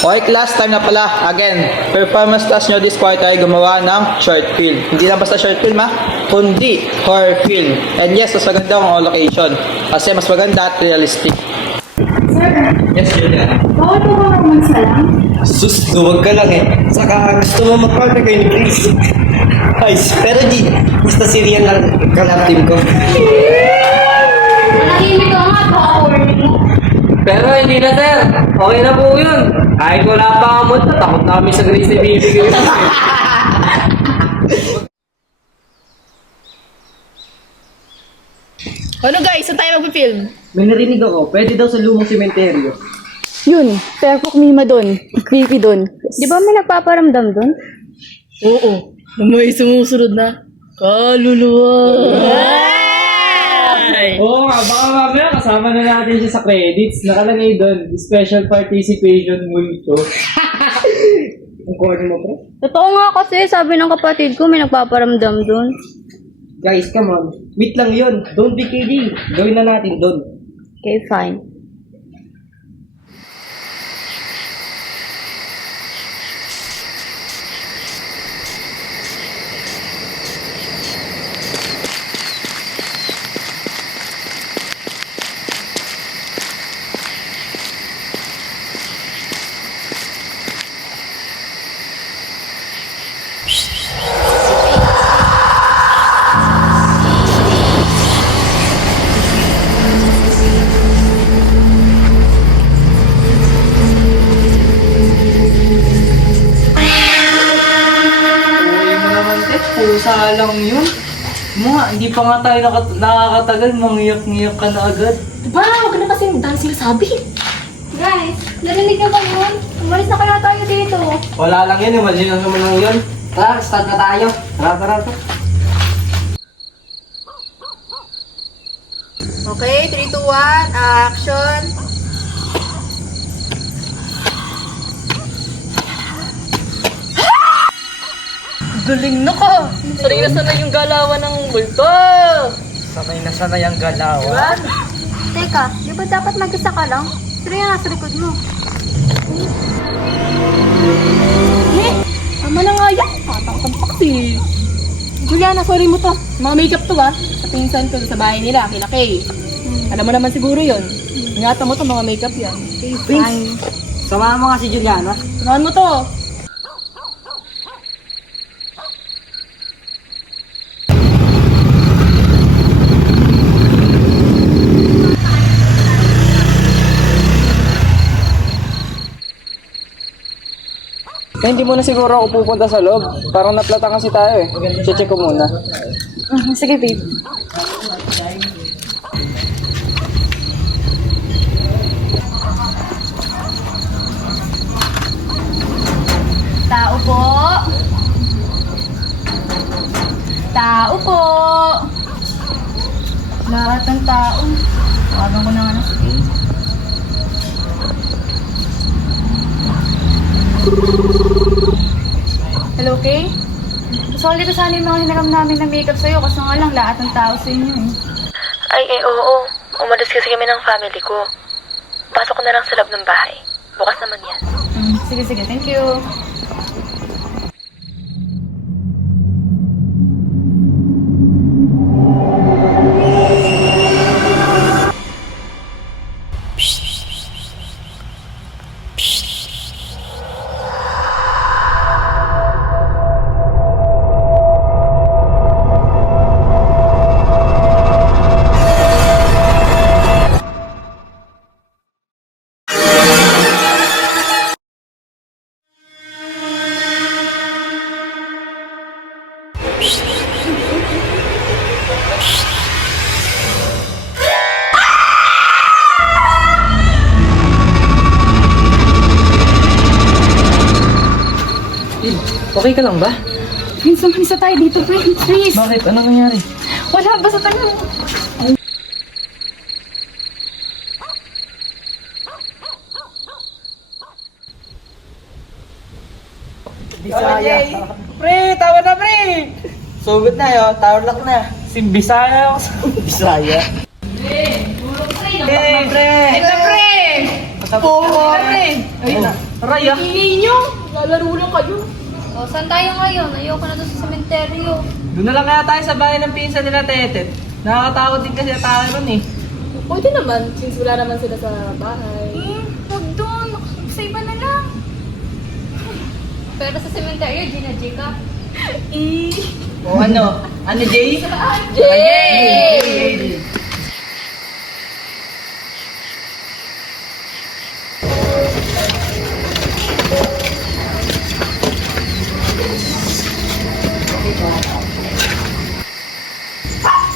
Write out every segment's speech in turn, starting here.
Okay class, time na pala. Again, performance class nyo this quarter ay gumawa ng short film. Hindi na basta short film kundi horror film. And yes, mas maganda ang location. Kasi mas maganda at realistic. Sir, Yes, Julia. bawal po ba romance na lang? Sus, duwag ka lang eh. Saka gusto mo mag-partner kayo ni Chris. Ay, pero di, basta si Rian lang kalap team ko. Nahimik ka nga, baka corny mo. Pero hindi na sir, okay na po yun. Kahit wala pa ang mood, takot na kami sa Grace ni Bibi. Ano guys, saan tayo mag-film? May narinig ako, pwede daw sa lumang sementeryo. Yun, perfect mima doon. Creepy doon. Di ba may nagpaparamdam doon? Oo, may sumusunod na kaluluwa. Oo nga, baka mamaya kasama na natin siya sa credits. Nakalagay doon, special participation multo. Ang corny mo, pre. Totoo nga kasi, sabi ng kapatid ko, may nagpaparamdam doon. Guys, come on. Wait lang yun. Don't be kidding. Gawin na natin doon. Okay, fine. Uy mo naman, Ted. Pusa lang yun. Mga, hindi pa nga tayo nakakatagal, mangiyak-ngiyak ka na agad. Diba, huwag na kasi dahil sinasabi. Guys, narinig niyo ba yun? Umalis na kaya tayo dito. Wala lang yun, imagine lang naman lang yun. Tara, start na tayo. Tara. Okay, 3, 2, 1, action! Galing na ka! Sanay na sanay yung galawan ng multo! Sanay ang galaw. Teka, di ba dapat mag-isa ka lang? Sino yung nasa likod mo? Eh, tama na nga yan! Tatang-tampak si... Juliana, sorry mo to. Mga makeup to ba? Sa pinsan ko sa bahay nila, kina Kay. Alam mo naman siguro yun. Ingatan mo to, mga makeup yan. Okay, fine. Samahan mo nga si Juliana. Samahan mo to. Hindi mo na siguro ako pupunta sa loob. Parang naplata kasi tayo eh. Check ko muna. Sige, babe. Tao po. Tao po. Lahat ng tao. Tawagan ko na ano. Hello, Kay? Gusto ko dito sana yung mga hinaram namin na makeup sa'yo kasi nga lang lahat ng tao sa inyo eh. Ay, oo. Umalis kasi kami ng family ko. Pasok ko na lang sa loob ng bahay. Bukas naman yan. Sige, thank you. Okay ka lang ba? Prince, umalis na tayo dito, Prince. Please. Bakit? Anong nangyari? Wala, basta tayo. Pre, tawa na pre! Sugod na yo, tower lock na. Simbisaya ako sa... Bisaya. Hey, pre! Ito, pre! Oo, pre! Ayun na. Raya! Hindi nyo. Lalaro lang kayo. O, saan tayo ngayon? Ayoko na doon sa sementeryo. Doon na lang kaya tayo sa bahay ng pinsan nila Tetet. Nakakatakot din kasi tayo ron eh. Pwede naman, since wala naman sila sa bahay. Huwag doon. Sa iba na lang. Pero sa sementeryo, Gina J ka. O ano? Ano, Jay? Yay!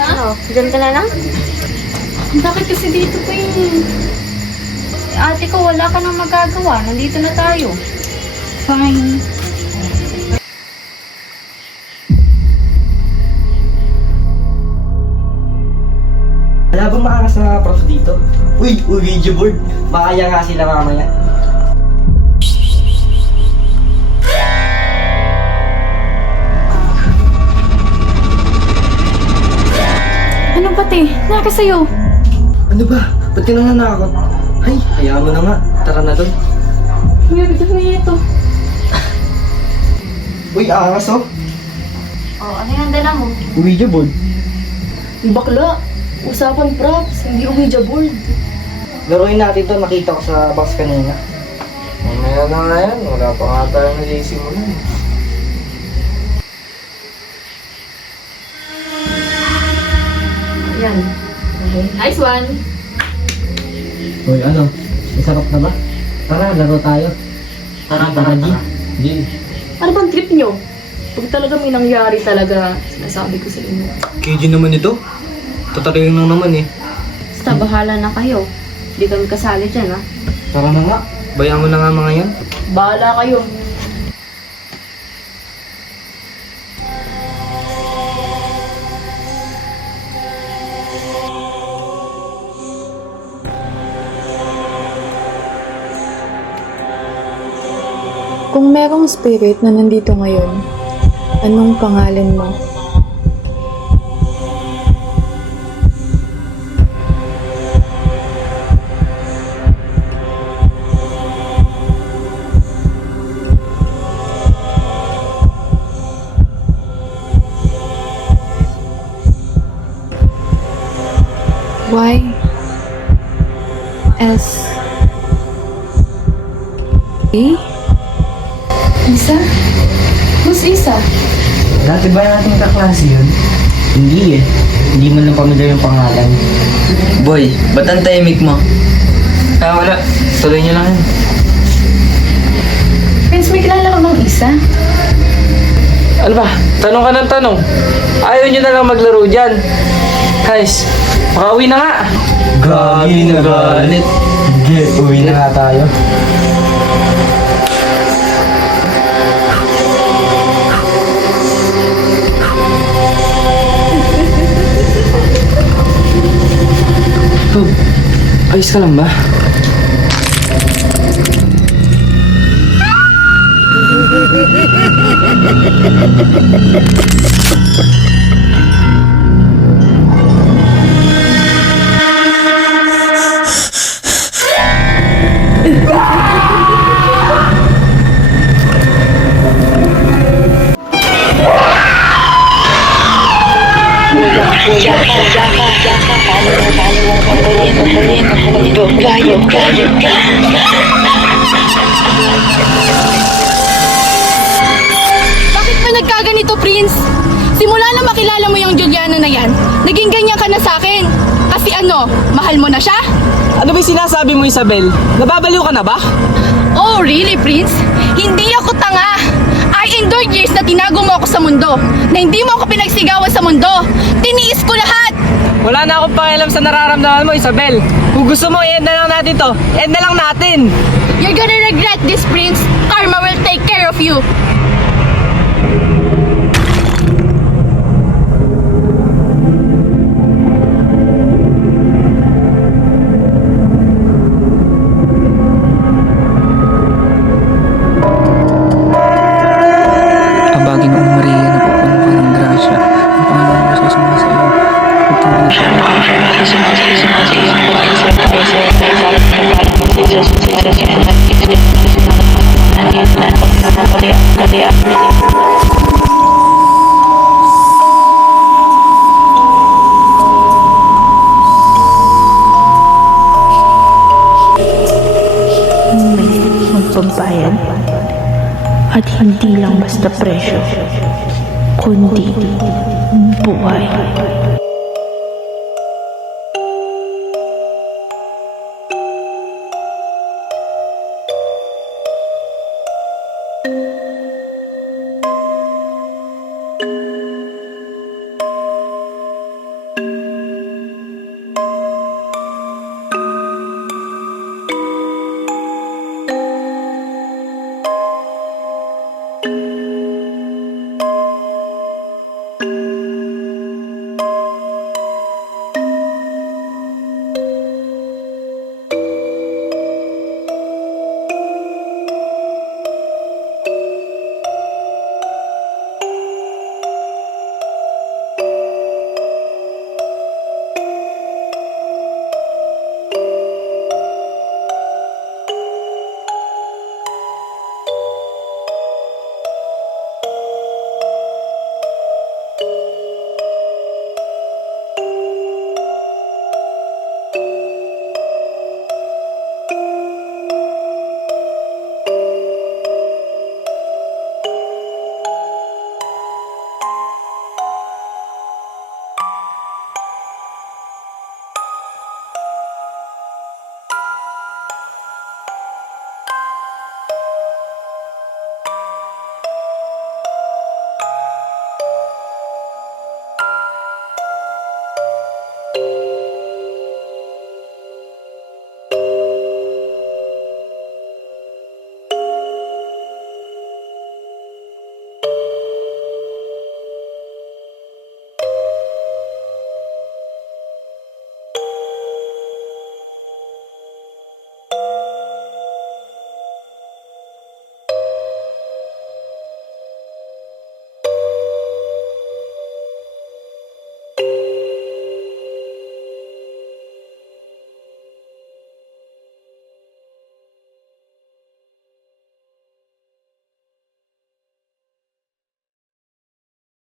Ano? Diyan ka na lang? Bakit kasi dito pa yun? Ate ko, wala ka nang magagawa. Nandito na tayo. Fine. Wala bang maangas na prof dito? Uy, video board. Makaya nga sila mamaya. Anong pati? Naka sa'yo. Ano ba? Ba't ka nang nanakot? Ay, hayaan mo na nga. Tara na doon. Ngayon, ito na ito. Uy, angas oh. O, ano yung dala mo? Video board. Bakla. Usapan props, hindi Ouija board. Laruin natin to, nakita ko sa box kanina. Mamaya na nga yan. Wala pa nga tayo nagsisimula. Yan. Okay. Nice one. Uy, ano? Masarap na ba? Tara, laro tayo. Tara, G. G. Ano bang trip nyo? Pag talaga may nangyari talaga, sinasabi ko sa inyo. KG naman ito. Tatarin lang naman eh. Basta bahala na kayo. Hindi kami kasali dyan, ha? Tara na nga. Bayaan mo na nga mga yan. Bahala kayo. Kung merong spirit na nandito ngayon, anong pangalan mo? Y S E Isa? Who's Isa? Dati ba natin kaklase yun? Hindi eh. Hindi mo lang pamilya yung pangalan. Boy, ba't ang tahimik mo? Wala. Tuloy niyo lang yan. Prince, may kilala ka bang Isa? Ano ba? Tanong ka ng tanong. Ayaw nyo na lang maglaro dyan. Guys, makauwi na nga. Gagi na galit. Sige, uwi na nga tayo. Ayos ka lang ba? Bakit ba nagkaganito, Prince? Simula na makilala mo yung Juliana na yan, naging ganyan ka na sa akin. Kasi ano, mahal mo na siya? Ano ba sinasabi mo, Isabel? Nababaliw ka na ba? Oh, really, Prince? Hindi ako tanga. I endured years na tinago mo ako sa mundo, na hindi mo ako pinagsigawan sa mundo. Tiniis ko lahat. Wala na akong pakialam sa nararamdaman mo, Isabel. Kung gusto mo, i-end na lang natin to. End na lang natin. You're gonna regret this, Prince. Karma will take care of you. magbabayad at hindi lang basta presyo, kundi buhay.